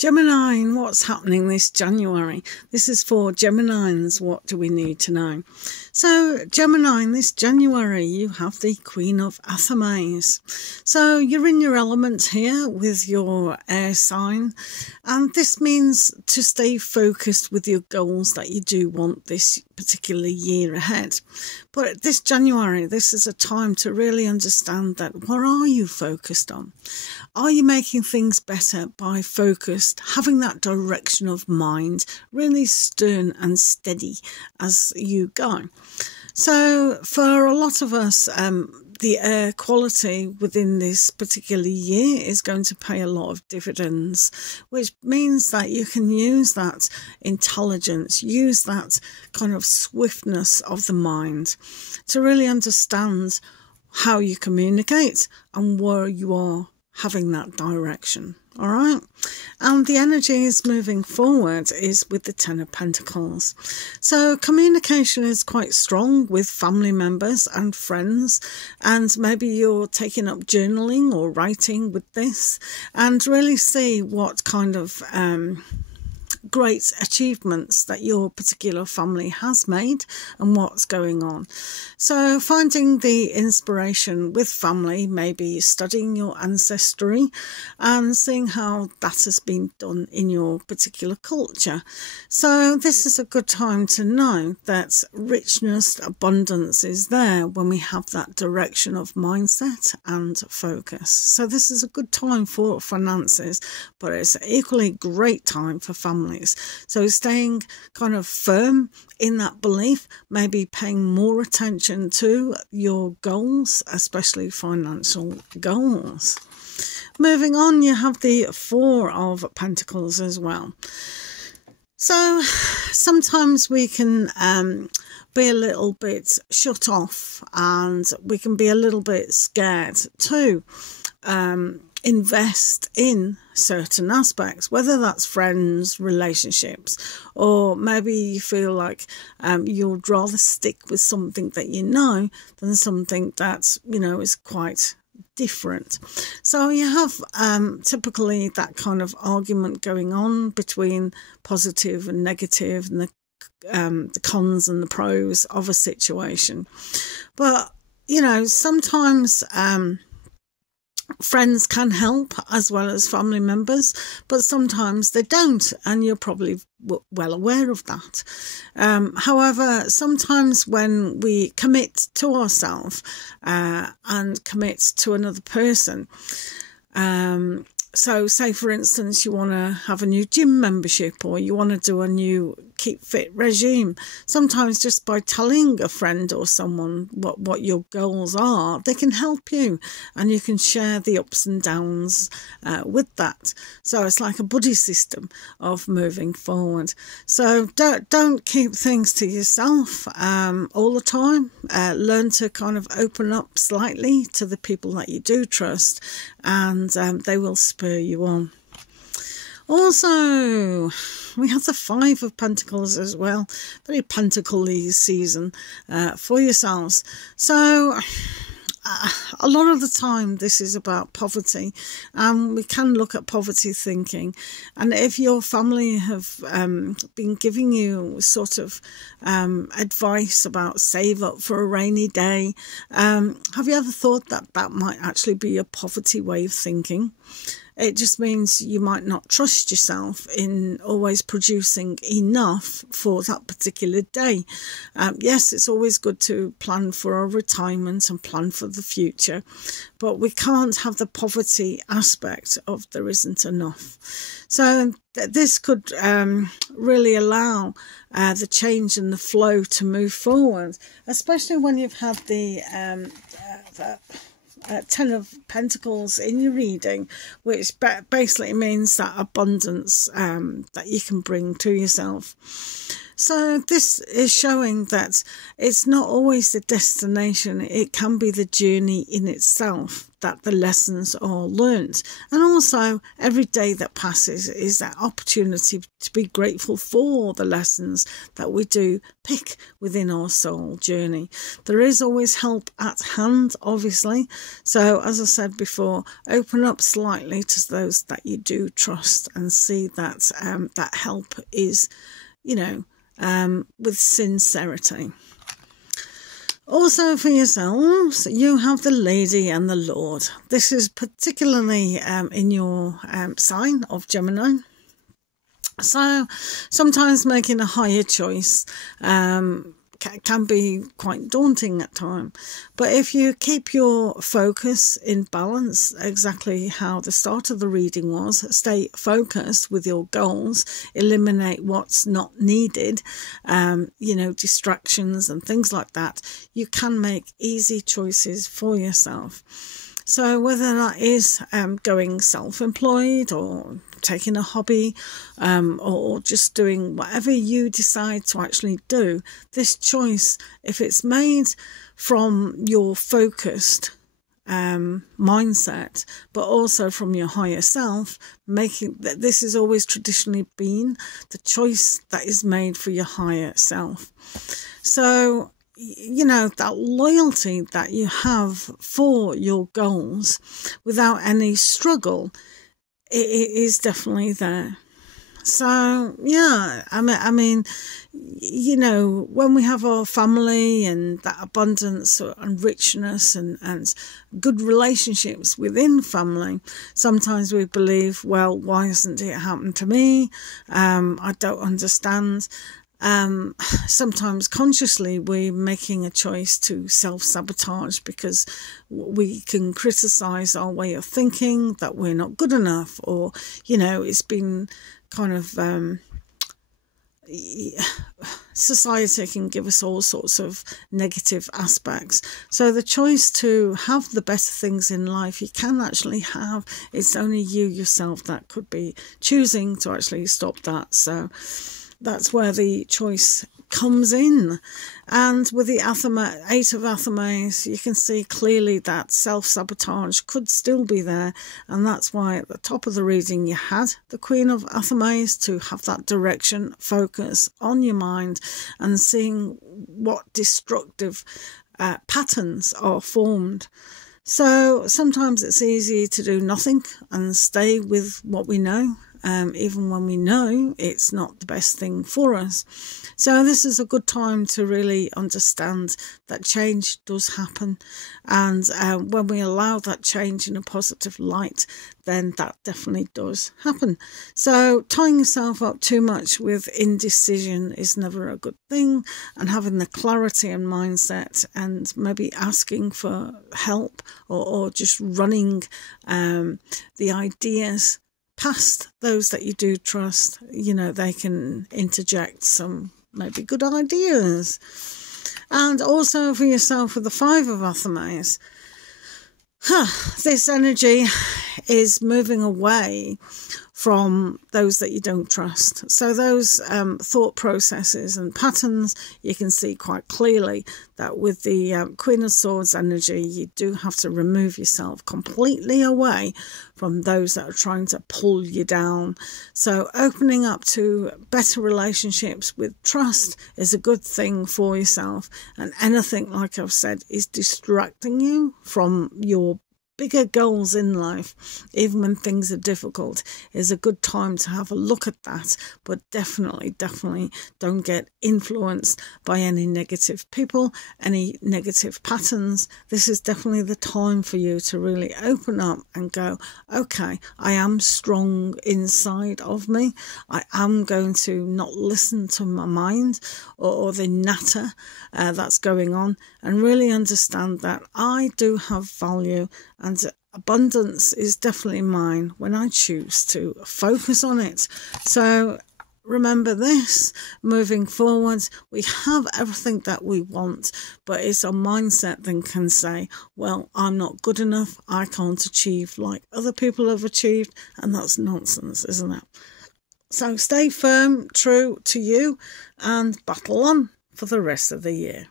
Gemini, what's happening this January? This is for Geminines. What do we need to know? So, Gemini, this January, you have the Queen of Athames. So, you're in your element here with your air sign. And this means to stay focused with your goals that you do want this particular year ahead. But this January, this is a time to really understand that what are you focused on? Are you making things better by having that direction of mind, really stern and steady as you go? So for a lot of us, the air quality within this particular year is going to pay a lot of dividends, which means that you can use that intelligence, use that kind of swiftness of the mind to really understand how you communicate and where you are having that direction. All right. And the energies moving forward is with the Ten of Pentacles. So communication is quite strong with family members and friends. And maybe you're taking up journaling or writing with this and really see what kind of great achievements that your particular family has made and what's going on. So finding the inspiration with family, maybe studying your ancestry and seeing how that has been done in your particular culture. So this is a good time to know that richness, abundance is there when we have that direction of mindset and focus. So this is a good time for finances, but it's an equally great time for families. So staying kind of firm in that belief, maybe paying more attention to your goals, especially financial goals. Moving on, you have the Four of Pentacles as well. So sometimes we can be a little bit shut off and we can be a little bit scared to invest in certain aspects, whether that's friends, relationships, or maybe you feel like you'd rather stick with something that you know than something that, you know, is quite different. So you have typically that kind of argument going on between positive and negative and the cons and the pros of a situation. But, you know, sometimes friends can help as well as family members, but sometimes they don't, and you're probably well aware of that. However, sometimes when we commit to ourselves and commit to another person, so say for instance you want to have a new gym membership or you want to do a new keep fit regime, sometimes just by telling a friend or someone what your goals are, they can help you and you can share the ups and downs with that. So it's like a buddy system of moving forward. So don't keep things to yourself all the time. Learn to kind of open up slightly to the people that you do trust, and they will spur you on. Also, we have the Five of Pentacles as well. Very pentacle-y season for yourselves. So a lot of the time this is about poverty, and we can look at poverty thinking. And if your family have been giving you sort of advice about save up for a rainy day, have you ever thought that that might actually be a poverty way of thinking? It just means you might not trust yourself in always producing enough for that particular day. Yes, it's always good to plan for our retirement and plan for the future, but we can't have the poverty aspect of there isn't enough. So this could really allow the change and the flow to move forward, especially when you've had the Ten of Pentacles in your reading, which basically means that abundance that you can bring to yourself. So this is showing that it's not always the destination, it can be the journey in itself that the lessons are learned. And also every day that passes is that opportunity to be grateful for the lessons that we do pick within our soul journey. There is always help at hand, obviously. So as I said before, open up slightly to those that you do trust and see that that help is, with sincerity. Also for yourselves, you have the Lady and the Lord. This is particularly in your sign of Gemini. So sometimes making a higher choice can be quite daunting at times. But if you keep your focus in balance, exactly how the start of the reading was, stay focused with your goals, eliminate what's not needed, distractions and things like that, you can make easy choices for yourself. So whether that is going self-employed or taking a hobby or just doing whatever you decide to actually do, this choice, if it's made from your focused mindset, but also from your higher self, making that this has always traditionally been the choice that is made for your higher self. So that loyalty that you have for your goals without any struggle, it is definitely there. So yeah, I mean, when we have our family and that abundance and richness and good relationships within family, sometimes we believe, well, why hasn't it happened to me? I don't understand. Sometimes consciously we're making a choice to self-sabotage because we can criticize our way of thinking, that we're not good enough, or it's been kind of society can give us all sorts of negative aspects. So the choice to have the better things in life you can actually have, it's only you yourself that could be choosing to actually stop that. So that's where the choice comes in. And with the Eight of Athames, you can see clearly that self-sabotage could still be there. And that's why at the top of the reading you had the Queen of Athames, to have that direction, focus on your mind and seeing what destructive patterns are formed. So sometimes it's easy to do nothing and stay with what we know, even when we know it's not the best thing for us. So this is a good time to really understand that change does happen, and when we allow that change in a positive light, then that definitely does happen. So tying yourself up too much with indecision is never a good thing, and having the clarity and mindset and maybe asking for help or just running the ideas past those that you do trust, they can interject some maybe good ideas. And also for yourself with the Five of Athames, this energy is moving away from those that you don't trust. So those thought processes and patterns, you can see quite clearly that with the Queen of Swords energy, you do have to remove yourself completely away from those that are trying to pull you down. So opening up to better relationships with trust is a good thing for yourself. And anything, like I've said, is distracting you from your bigger goals in life, even when things are difficult, is a good time to have a look at that. But definitely don't get influenced by any negative people, any negative patterns. This is definitely the time for you to really open up and go, okay, I am strong inside of me. I am going to not listen to my mind or the natter that's going on, and really understand that I do have value, and abundance is definitely mine when I choose to focus on it. So remember this, moving forward, we have everything that we want, but it's our mindset that can say, well, I'm not good enough, I can't achieve like other people have achieved, and that's nonsense, isn't it? So stay firm, true to you, and battle on for the rest of the year.